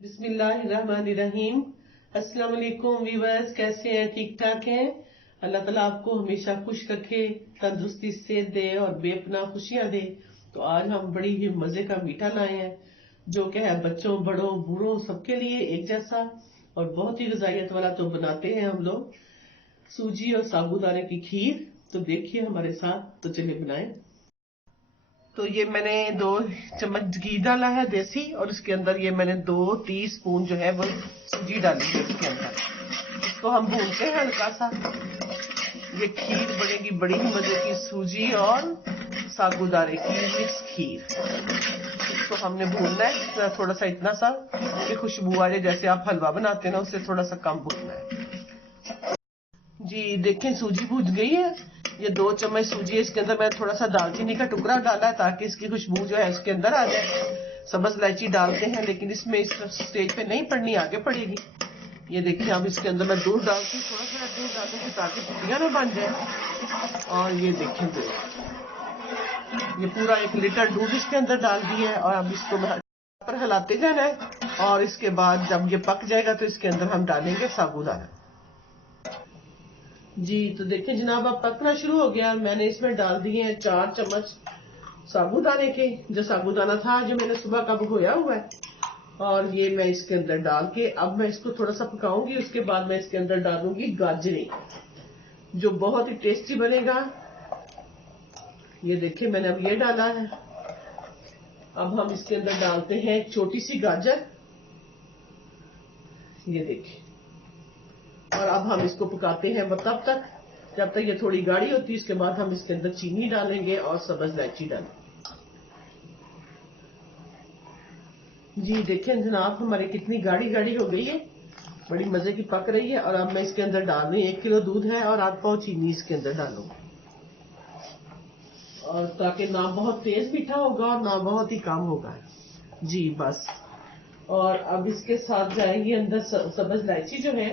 बिस्मिल्लाहिर्रहमानिर्रहीम। अस्सलाम वालेकुम व्यूअर्स, कैसे हैं? ठीक ठाक हैं? अल्लाह ताला आपको हमेशा खुश रखे, तंदुरुस्ती से दे और बेपनाह खुशियां दे। तो आज हम बड़ी ही मजे का मीठा लाए हैं जो कि है बच्चों बड़ों बूढ़ों सबके लिए एक जैसा और बहुत ही गजाइत वाला। तो बनाते हैं हम लोग सूजी और साबूदाने की खीर। तो देखिए हमारे साथ, तो चलिए बनाएं। तो ये मैंने 2 चम्मच घी डाला है देसी, और इसके अंदर ये मैंने 2 टीस्पून जो है वो सूजी डाली है इसके अंदर। इसको हम भूनते हैं हल्का सा। ये खीर बनेगी बड़ी ही मजे की, सूजी और साबूदाने की मिक्स खीर। इसको हमने भूनना है थोड़ा सा, इतना सा कि खुशबू आ जाए, जैसे आप हलवा बनाते हैं ना उससे थोड़ा सा कम भूनना है। जी देखें, सूजी भून गई है। ये 2 चम्मच सूजी है, इसके अंदर मैं थोड़ा सा दालचीनी का टुकड़ा डाला है ताकि इसकी खुशबू जो है इसके अंदर आ जाए। सब्ज इलायची डालते हैं लेकिन इसमें इस स्टेज पे नहीं पड़नी, आगे पड़ेगी। ये देखिए, अब इसके अंदर मैं दूध डालती हूँ, थोड़ा सा दूध डालूंगी ताकि पुड़िया ना बन जाए। और ये देखें दूध, ये पूरा 1 लीटर दूध इसके अंदर डाल दिया है। और अब इसको पर हिलाते जाना है। और इसके बाद जब ये पक जाएगा तो इसके अंदर हम डालेंगे साबूदाना। जी तो देखिए जनाब, अब पकना शुरू हो गया। मैंने इसमें डाल दिए हैं 4 चम्मच साबूदाने के, जो साबूदाना था जो मैंने सुबह का भिगोया हुआ है। और ये मैं इसके अंदर डाल के अब मैं इसको थोड़ा सा पकाऊंगी। उसके बाद मैं इसके अंदर डालूंगी गाजरें, जो बहुत ही टेस्टी बनेगा। ये देखिए मैंने अब ये डाला है। अब हम इसके अंदर डालते हैं एक छोटी सी गाजर, ये देखिए। और अब हम इसको पकाते हैं तब तक जब तक ये थोड़ी गाढ़ी होती है। इसके बाद हम इसके अंदर चीनी डालेंगे और सब्ज इलायची डालेंगे। जी देखें जनाब, हमारी कितनी गाढ़ी गाढ़ी हो गई है, बड़ी मजे की पक रही है। और अब मैं इसके अंदर डाल रही हूँ 1 किलो दूध है और आध पाव चीनी इसके अंदर डालूंगी। और ताकि ना बहुत तेज मीठा होगा और ना बहुत ही कम होगा। जी बस। और अब इसके साथ जाएंगे अंदर सब्ज इलायची जो है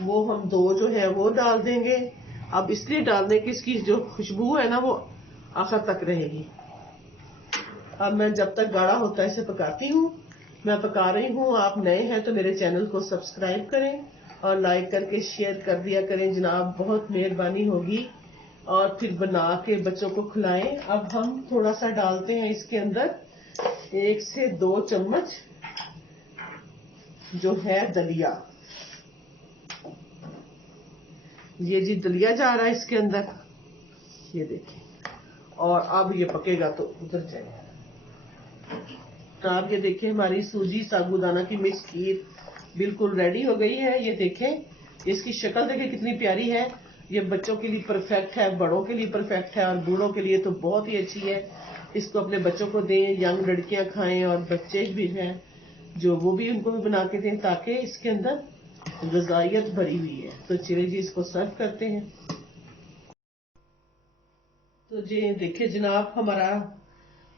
वो हम 2 जो है वो डाल देंगे। अब इसलिए डाल दें कि इसकी जो खुशबू है ना वो आखिर तक रहेगी। अब मैं जब तक गाढ़ा होता है इसे पकाती हूँ। मैं पका रही हूँ, आप नए हैं तो मेरे चैनल को सब्सक्राइब करें और लाइक करके शेयर कर दिया करें जनाब, बहुत मेहरबानी होगी। और फिर बना के बच्चों को खिलाएं। अब हम थोड़ा सा डालते हैं इसके अंदर 1 से 2 चम्मच जो है दलिया। ये जी दलिया जा रहा है इसके अंदर, ये देखिए। और अब ये पकेगा तो उधर जाएगा। तो आप ये देखें, हमारी सूजी साबूदाना की मिक्स खीर बिल्कुल रेडी हो गई है। ये देखें, इसकी शक्ल देखें कितनी प्यारी है। ये बच्चों के लिए परफेक्ट है, बड़ों के लिए परफेक्ट है और बूढ़ों के लिए तो बहुत ही अच्छी है। इसको अपने बच्चों को दें, यंग लड़कियां खाएं और बच्चे भी हैं जो वो भी उनको भी बना के दें ताकि इसके अंदर गजाइत भरी हुई है। तो चलिए जी इसको सर्व करते हैं। तो जी देखिए जनाब, हमारा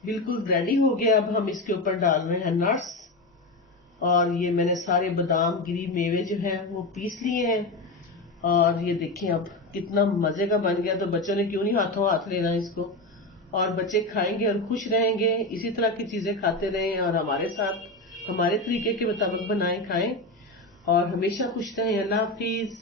बिल्कुल रेडी हो गया। अब हम इसके ऊपर डाल रहे हैं नट्स। और ये मैंने सारे बादाम गिरी मेवे जो हैं वो पीस लिए हैं। और ये देखें अब कितना मजे का बन गया। तो बच्चों ने क्यों नहीं हाथों हाथ लेना इसको। और बच्चे खाएंगे और खुश रहेंगे। इसी तरह की चीजें खाते रहें और हमारे साथ हमारे तरीके के मुताबिक बनाएं खाएं और हमेशा खुश रहें। अल्लाह हाफिज।